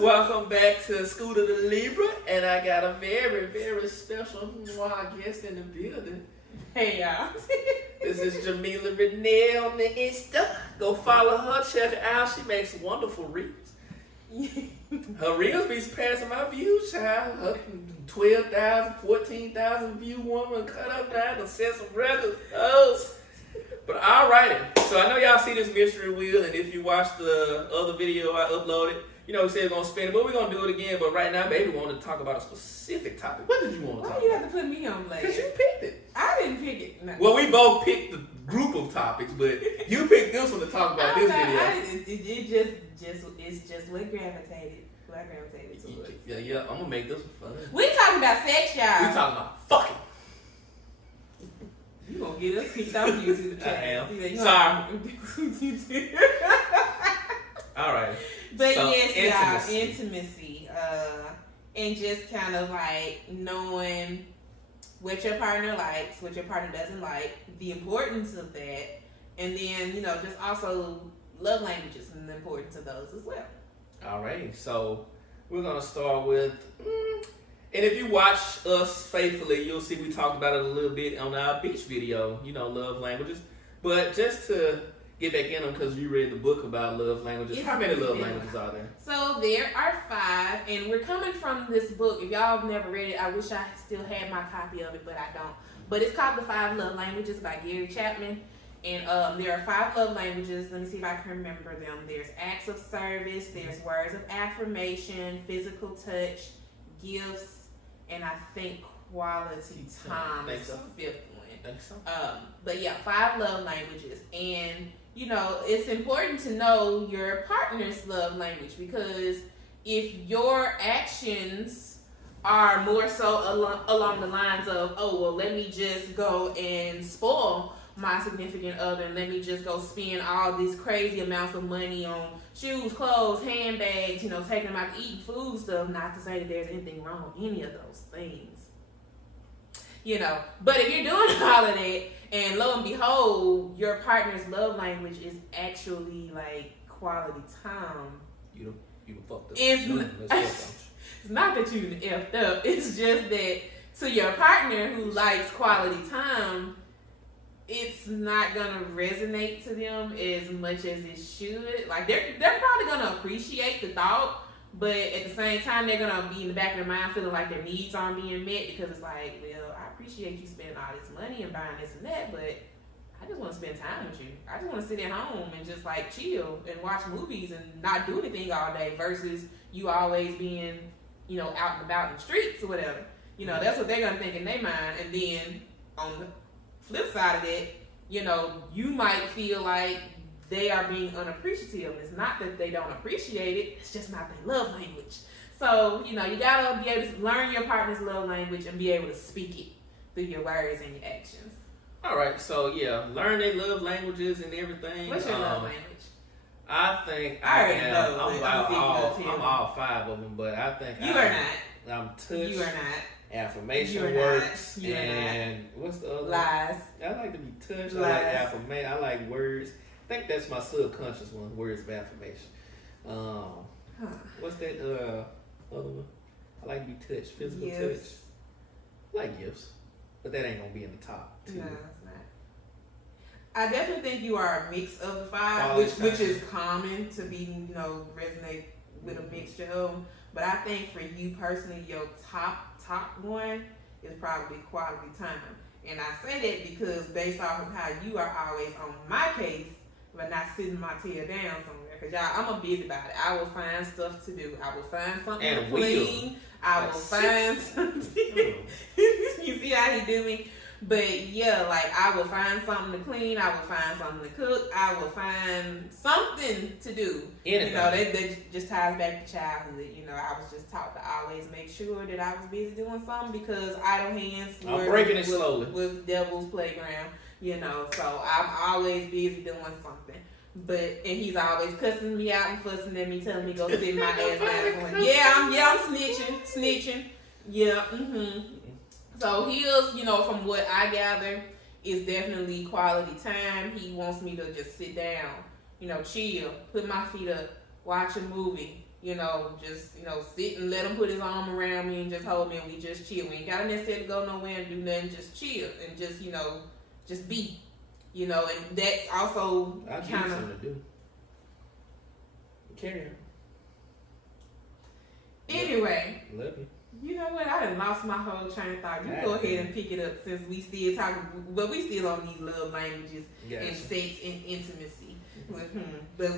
Welcome back to Scooter the Libra, and I got a very, very special guest in the building. Hey y'all. This is Jamila Renee on the Insta. Go follow her, check her out. She makes wonderful reels. Her reels be passing my views, child. Her 12,000, 14,000 view woman cut up now to set some records. Oh. But alrighty. So I know y'all see this mystery wheel, and if you watched the other video I uploaded, you know, we said we're going to spin it, but we're going to do it again. But right now, baby, wanted to talk about a specific topic. What did you want to talk about? Why you have to put me on blast? Because you picked it. I didn't pick it. No. Well, we both picked the group of topics, but you picked this one to talk about this video. It's just what gravitated. What I gravitated to it. Yeah, I'm going to make this one fun. We talking about sex, y'all. We talking about fucking. You gonna get us kicked off YouTube channel. I am. Sorry. All right. But so, yes, y'all, intimacy. And just kind of like knowing what your partner likes, what your partner doesn't like, the importance of that, and then, you know, just also love languages and the importance of those as well. All right. So we're going to start with... And if you watch us faithfully, you'll see we talked about it a little bit on our beach video, you know, love languages. But just to get back in them, because you read the book about love languages, how many love languages are there? So there are 5, and we're coming from this book. If y'all have never read it, I wish I still had my copy of it, but I don't. But it's called The 5 Love Languages by Gary Chapman. And there are 5 love languages. Let me see if I can remember them. There's acts of service, there's words of affirmation, physical touch, gifts, and I think quality time is the 5th one. Think so. But yeah, 5 love languages. And, you know, it's important to know your partner's love language, because if your actions are more so along the lines of, oh, well, let me just go and spoil my significant other, and let me just go spend all these crazy amounts of money on shoes, clothes, handbags, you know, taking them out to eat food stuff. Not to say that there's anything wrong with any of those things, you know. But if you're doing all of that, and lo and behold, your partner's love language is actually like quality time, You fucked up. It's not that you effed up. It's just that to your partner who likes quality time, it's not gonna resonate to them as much as it should. Like they're probably gonna appreciate the thought, but at the same time they're gonna be in the back of their mind feeling like their needs aren't being met, because it's like, well, I appreciate you spending all this money and buying this and that, but I just want to spend time with you. I just want to sit at home and just like chill and watch movies and not do anything all day, versus you always being, you know, out and about in the streets or whatever. You know, that's what they're gonna think in their mind. And then on the flip side of that, you know, you might feel like they are being unappreciative. It's not that they don't appreciate it, it's just not their love language. So, you know, you gotta be able to learn your partner's love language and be able to speak it through your words and your actions. All right, so yeah, learn their love languages and everything. What's your love language? I think I'm all 5 of them, but I think you are not. I'm touch. You are not. Affirmation works, and what's the other? Lies. I like to be touched. Lies. I like affirmation. I like words. I think that's my subconscious one. Words of affirmation. What's that other one? I like to be touched. Physical touch. I like gifts, but that ain't gonna be in the top 2. No, it's not. I definitely think you are a mix of the 5, which is common to be, you know, resonate with a mixture of them. But I think for you personally, your top one is probably quality time. And I say that because based off of how you are always on my case, but not sitting my tail down somewhere. Because y'all, I'm a busybody. I will find stuff to do. I will find something to clean. I will find something. You see how he do me? But yeah, like I will find something to clean. I will find something to cook. I will find something to do. Anything. You know, that just ties back to childhood. You know, I was just taught to always make sure that I was busy doing something, because idle hands was devil's playground. You know, so I'm always busy doing something. And he's always cussing me out and fussing at me, telling me go sit my ass down. I'm snitching. Yeah, So his, you know, from what I gather, is definitely quality time. He wants me to just sit down, you know, chill, put my feet up, watch a movie, just, sit and let him put his arm around me and just hold me and we just chill. We ain't gotta necessarily go nowhere and do nothing, just chill and just, just be. And that also I'll give you kind of. something to do. Carry on. Anyway. Love you. You know what? I done lost my whole train of thought. You go ahead and pick it up since we still talking, but we still on these love languages and sex and intimacy. But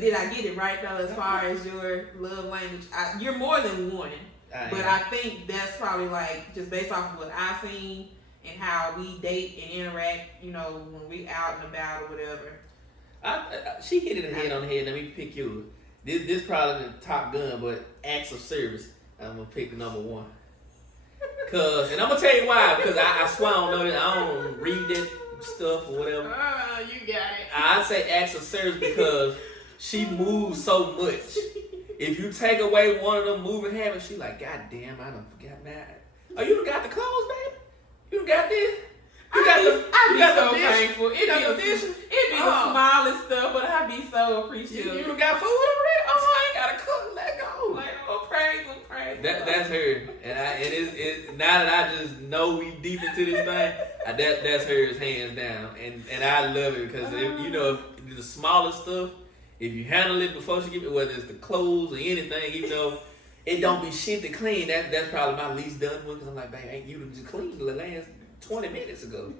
did I get it right though? As far as your love language, you're more than one. I think that's probably like just based off of what I've seen and how we date and interact. When we out and about or whatever. She hit it head on the head. Let me pick you. This probably the Top Gun, but acts of service. I'm gonna pick number one. And I'm gonna tell you why. Because I swear I don't know that. I don't read that stuff or whatever. You got it. I say acts of service because she moves so much. If you take away one of them moving habits, she like, God damn, I done forgot that. Oh, you done got the clothes, baby? You done got this? You got so thankful. It be the smallest stuff, but I be so appreciative. You done got food already? Oh, I ain't gotta cook. Let go. Like, praise. That's her, and it now that I just know we deep into this thing, that's hers hands down, and I love it because if the smallest stuff, if you handle it before she give it, whether it's the clothes or anything, even though it don't be shit to clean, that's probably my least done one because I'm like, babe, ain't you just cleaned the last 20 minutes ago?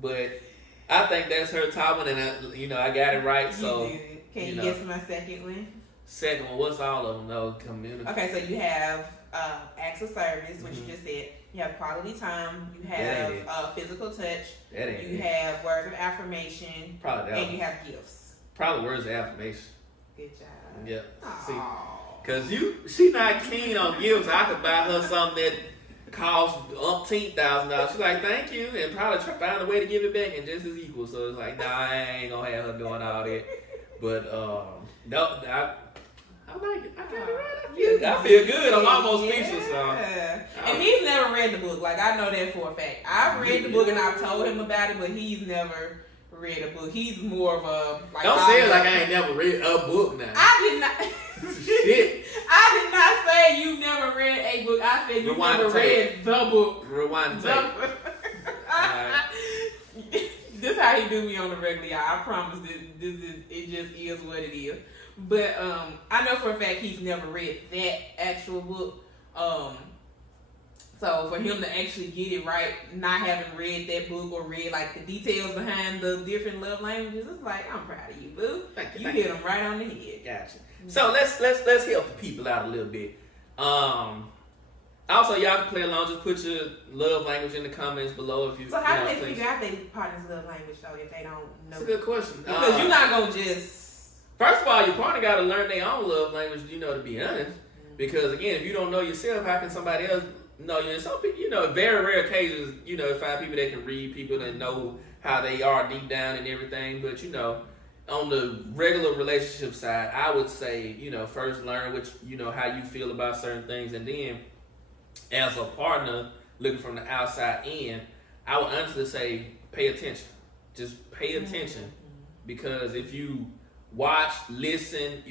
But I think that's her top one, and I got it right. So can you guess my second one? Second one, what's all of them though? Community. Okay, so you have acts of service, which you just said. You have quality time. You have physical touch. You have words of affirmation. Probably that. And you have gifts. Probably words of affirmation. Good job. Yep. Aww. See, cause she not keen on gifts. I could buy her something that costs $1,000. She's like, thank you, and probably find a way to give it back and just as equal. So it's like, nah, I ain't gonna have her doing all that. But no, I like it. I got it right. I feel good. I'm almost speechless. And he's never read the book. Like, I know that for a fact. I've read the book and I've told him about it, but he's never read a book. He's more of a like. Don't say it like I ain't never read a book now. I did not. Shit. I did not say you never read a book. I said you never read the book. Rewind the tape. This how he do me on the regular, y'all. I promise it just is what it is. But I know for a fact he's never read that actual book. So for him to actually get it right, not having read that book or read like the details behind the different love languages, it's like, I'm proud of you, boo. Thank you hit him right on the head. Gotcha. So let's help the people out a little bit. Also, y'all can play along. Just put your love language in the comments below if you. So how do they figure out their partner's love language though if they don't know? That's a good question. Because you're not gonna just. First of all, your partner got to learn their own love language. To be honest, because again, if you don't know yourself, how can somebody else know you? And some people, very rare occasions, find people that can read people that know how they are deep down and everything. But on the regular relationship side, I would say, first learn how you feel about certain things, and then as a partner looking from the outside in, I would honestly say pay attention. Just pay attention, because if you watch, listen,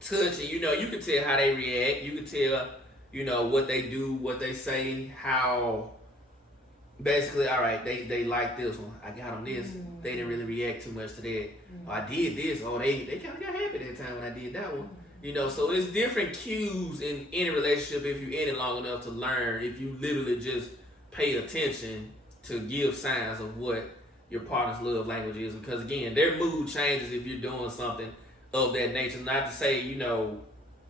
touch, and you can tell how they react. You can tell, what they do, what they say, how. Basically, all right, they like this one. I got them this. They didn't really react too much to that. I did this. Oh, they kind of got happy that time when I did that one. So it's different cues in any relationship if you're in it long enough to learn. If you literally just pay attention to give signs of what your partner's love language is, because again, their mood changes if you're doing something of that nature. Not to say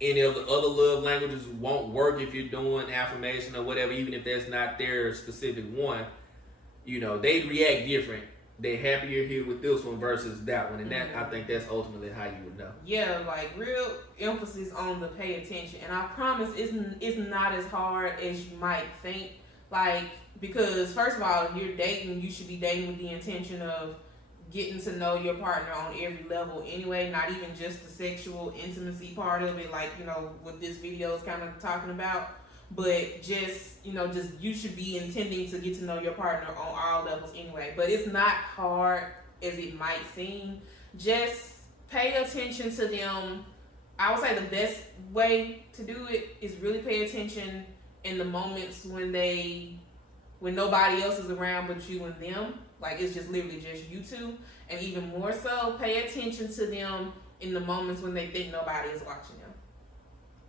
any of the other love languages won't work if you're doing affirmation or whatever, even if that's not their specific one. They react different. They're happier here with this one versus that one, and that I think that's ultimately how you would know. Yeah, like real emphasis on the pay attention, and I promise it's not as hard as you might think. Like, because first of all, if you're dating, you should be dating with the intention of getting to know your partner on every level anyway, not even just the sexual intimacy part of it, like, what this video is kind of talking about, but just you should be intending to get to know your partner on all levels anyway. But it's not hard as it might seem. Just pay attention to them. I would say the best way to do it is really pay attention in the moments when nobody else is around but you and them. Like, it's just literally just you two. And even more so, pay attention to them in the moments when they think nobody is watching them.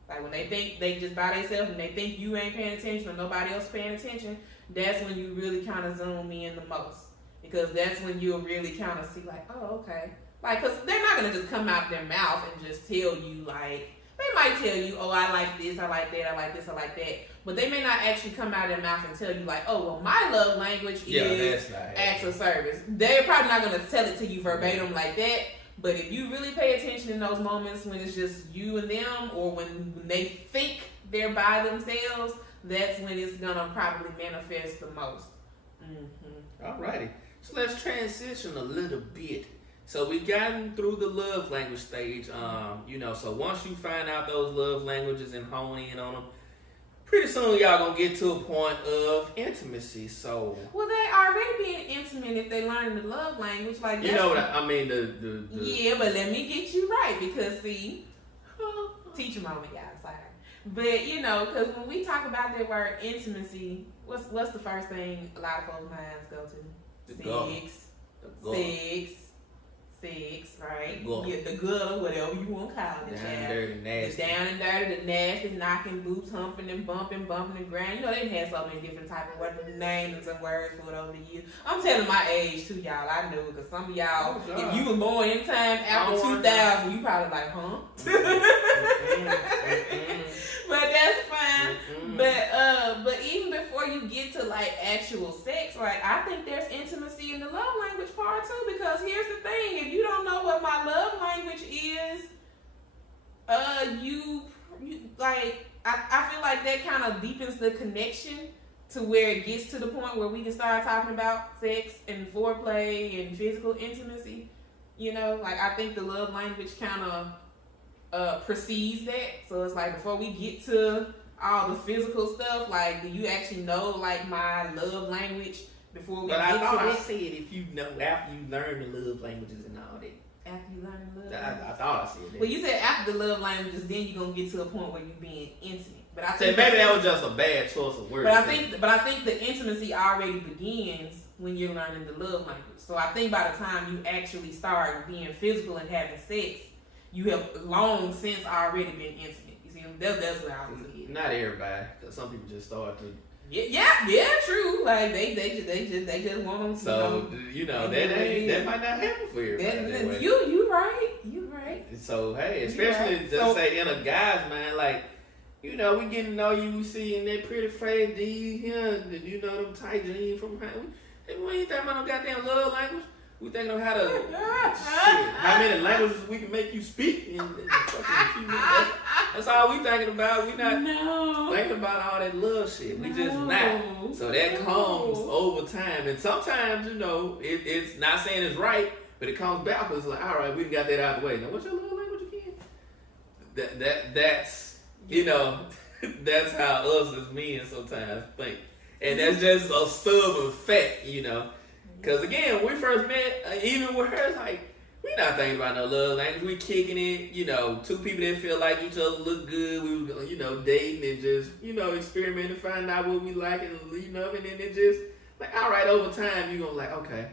Like, when they think they just by themselves and they think you ain't paying attention or nobody else paying attention, that's when you really kind of zoom in the most. Because that's when you'll really kind of see, like, oh, okay. Like, because they're not going to just come out their mouth and just tell you, like, they might tell you, oh, I like this, I like that, I like this, I like that. But they may not actually come out of their mouth and tell you, like, oh, well, my love language is acts of service. They're probably not going to tell it to you verbatim like that. But if you really pay attention in those moments when it's just you and them, or when they think they're by themselves, that's when it's going to probably manifest the most. Mm-hmm. All righty. So let's transition a little bit. So we've gotten through the love language stage. So once you find out those love languages and hone in on them, pretty soon y'all gonna get to a point of intimacy. So well, they already being intimate if they learn the love language. Like, you know what I mean? The yeah, but let me get you right, because see, teacher moment, y'all. Sorry, but because when we talk about that word intimacy, what's the first thing a lot of folks' minds go to? Sex, right? The gutter, whatever you want to call it. Down and dirty, nasty. The down and dirty, the nasty, knocking, boots, humping and bumping the ground. They had so many different types of names and words for it over the years. I'm telling my age too, y'all. I know, because some of y'all, if you was born anytime after 2000, you probably like, huh? But that's fine. But even before you get to like actual sex, right? I think there's intimacy in the love language part too. Because here's the thing: if you don't know what my love language is, you like I feel like that kind of deepens the connection to where it gets to the point where we can start talking about sex and foreplay and physical intimacy. Like I think the love language kind of precedes that. So it's like before we get to all the physical stuff, like, do you actually know like my love language before we get to it? But I said if you know after you learn the love languages and all that. After you learn the love languages? I thought I said that. Well, you said after the love languages, then you're gonna get to a point where you're being intimate. But I think maybe that was just a bad choice of words. But I think the intimacy already begins when you're learning the love language. So I think by the time you actually start being physical and having sex, you have long since already been intimate. You see, that's what I was saying. Not everybody, because some people just start to. Yeah, true. Like they just want them. So that might not happen for everybody. You right. So hey, especially say in a guy's mind, like we getting to know you, we seeing that pretty face, them tight jeans from behind. We ain't thinking about no goddamn love language. We thinking of how many languages we can make you speak in fucking few minutes. That's all we thinking about. We not thinking about all that love shit. We just not. So that comes over time. And sometimes, it's not saying it's right, but it comes back. It's like, all right, we got that out of the way. Now, what's your love language again? That's that's how us as men sometimes think. And that's just a stubborn fact, Because again, when we first met, even with her, it's like, we not thinking about no love language. We kicking it, two people that feel like each other look good. We were, dating and just, experimenting, finding out what we like and and then it just, like, all right, over time, you're going to like, okay,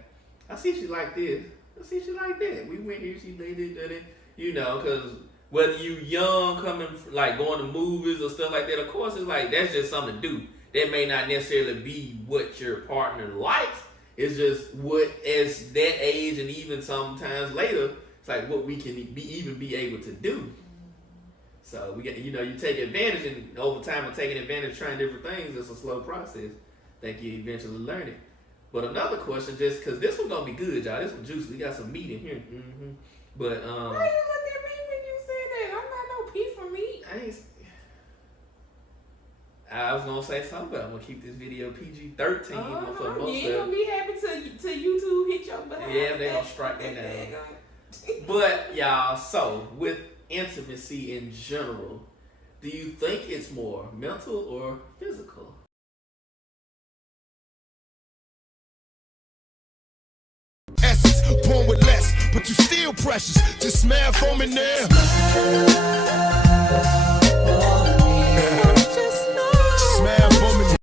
I see she like this. I see she like that. We went here, she did it, because whether you young, coming, like, going to movies or stuff like that, of course, it's like, that's just something to do. That may not necessarily be what your partner likes. It's just what, as that age and even sometimes later, it's like what we can be able to do. So we get, you take advantage, and over time of taking advantage, trying different things, it's a slow process. I think you eventually learn it. But another question, just because this one's gonna be good, y'all. This one's juicy. We got some meat in here. Mm-hmm. But why you look at me when you say that? I'm not no piece of meat. I was gonna say something, but I'm gonna keep this video PG-13. You ain't gonna be happy to YouTube hit your behind. Yeah, they gonna strike me down. But y'all, so with intimacy in general, do you think it's more mental or physical? Essence, born with less, but you still real precious. Just smile for me now.